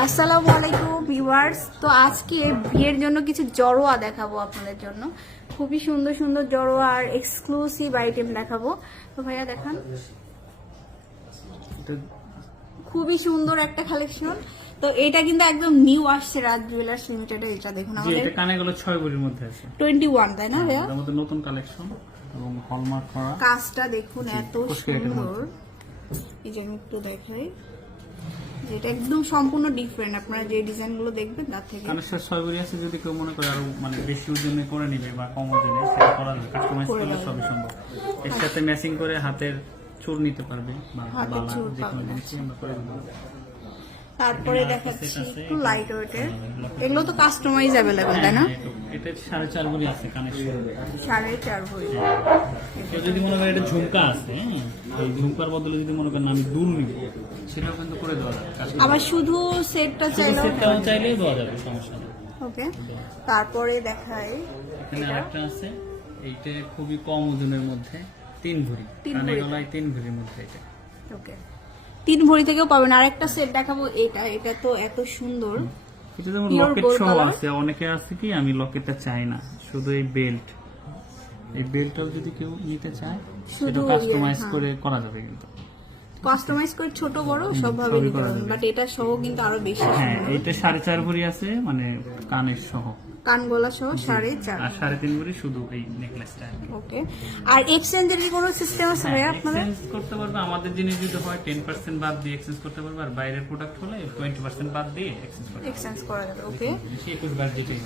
আসসালামু আলাইকুম ভিউয়ার্স। তো আজকে বিয়ের জন্য কিছু জড়োয়া দেখাবো আপনাদের জন্য। খুবই সুন্দর সুন্দর জড়োয়া আর এক্সক্লুসিভ আইটেম দেখাবো। তো ভাইয়া দেখান, খুবই সুন্দর একটা কালেকশন। তো এটা কিন্তু একদম নিউ আসছে রাজ জুয়েলার্স লিমিটেড। এটা দেখুন আমাদের এটা কানেগুলো 6 ভরির মধ্যে আছে, 21 তাই না ভাইয়া? এর মধ্যে নতুন কালেকশন এবং হলমার্ক করা। কাজটা দেখুন এত খুশকির সুন্দর। এই যে আমি একটু দেখাই, যেটা একদম সম্পূর্ণ ডিফারেন্ট। আপনারা যে ডিজাইন গুলো দেখবেন তার থেকে কানেকশন 6 ভরি আছে। যদি কেউ মনে করে আরো মানে বেশি ওজনে করে নিবে বা কম ওজনে, সেটা করা যাবে, কাস্টমাইজ করলে সবই সম্ভব। এর সাথে ম্যাচিং করে হাতের চূড় নিতে পারবে বা হাতের বালা, চূড় যে কোনো পাবেন। জিনিসই আমরা করে দিতে পারবো। তারপরে দেখাচ্ছি একটু লাইট ওয়েটের। এগুলো তো কাস্টমাইজ অ্যাভেলেবেল তাই না? এটা 4.5 ভরি আছে কানেকশন, 4.5 ভরি। কেউ যদি মনে করে এটা ঝুমকা আছে, এই ঝুমকার বদলে যদি মনে করেন আমি দুল নিব, সেটাও কিন্তু করে দেওয়া যাবে। আবার শুধু সেটটা চাইলেও সেটাও চাইলেও দেওয়া যাবে, সমস্যা নেই। ওকে। তারপরে দেখাই এখানে আরেকটা আছে, এইটা খুবই কম ওজনের মধ্যে 3 ভরি, কানে গলায় 3 ভরির মধ্যে এটা। ওকে, 3 ভরি থেকেও পাবেন। আরেকটা সেট দেখাবো, এটা তো এত সুন্দর। এটা যেমন Pure লকেট gold সহ color। আছে, অনেকে আছে কি আমি লকেটটা চাই না, শুধু এই বেল্ট, এই বেল্টটাও যদি কেউ নিতে চায় শুধু সেটা কাস্টমাইজ হ্যাঁ। করে করা যাবে কিন্তু। কাস্টমাইজ করে ছোট বড় সব ভাবে সবই নিতে করা পারবেন, যাবে। বাট এটা সহ কিন্তু আরো বেশি হ্যাঁ, সুন্দর। এটা 4.5 ভরি আছে, মানে কানের সহ, কান গলা সহ 4.5। আর 3.5 ভরি শুধু এই নেকলেসটা। ওকে। আর এক্সচেঞ্জের কি কোনো সিস্টেম আছে ভাই আপনাদের? এক্সচেঞ্জ করতে পারবে, আমাদের জিনিস যদি হয় 10% বাদ দিয়ে এক্সচেঞ্জ করতে পারবে, আর বাইরের প্রোডাক্ট হলে 20% বাদ দিয়ে এক্সচেঞ্জ করতে পারবে। এক্সচেঞ্জ করা যাবে। ওকে 21 বার দিকে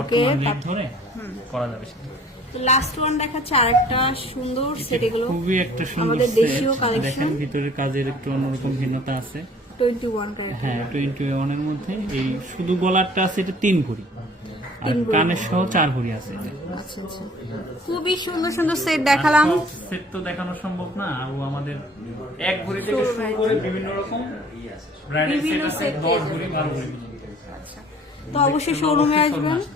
ওকে। রেট ধরে করা যাবে সেটা। তো লাস্ট ওয়ান দেখাচ্ছে আরেকটা সুন্দর সেট। এগুলো খুবই একটা সুন্দর আমাদের set। দেশীয় কালেকশন। দেখেন ভিতরের কাজের একটু অন্যরকম ভিন্নতা আছে। 21 ক্যারেট। হ্যাঁ, 21 এর মধ্যে এই শুধু গলারটা আছে, এটা 3 ভরি, আর 3 ভরি। কানের সহ 4 ভরি আছে এটা। আচ্ছা আচ্ছা, খুবই সুন্দর সুন্দর সেট দেখালাম। সেট তো দেখানো সম্ভব না, আর আমাদের 1 ভরি থেকে শুরু করে বিভিন্ন রকম ব্র্যান্ডের সেট বিভিন্ন আছে, set 10 ভরি 12 ভরি। আচ্ছা, তো অবশ্যই শোরুমে আসবেন।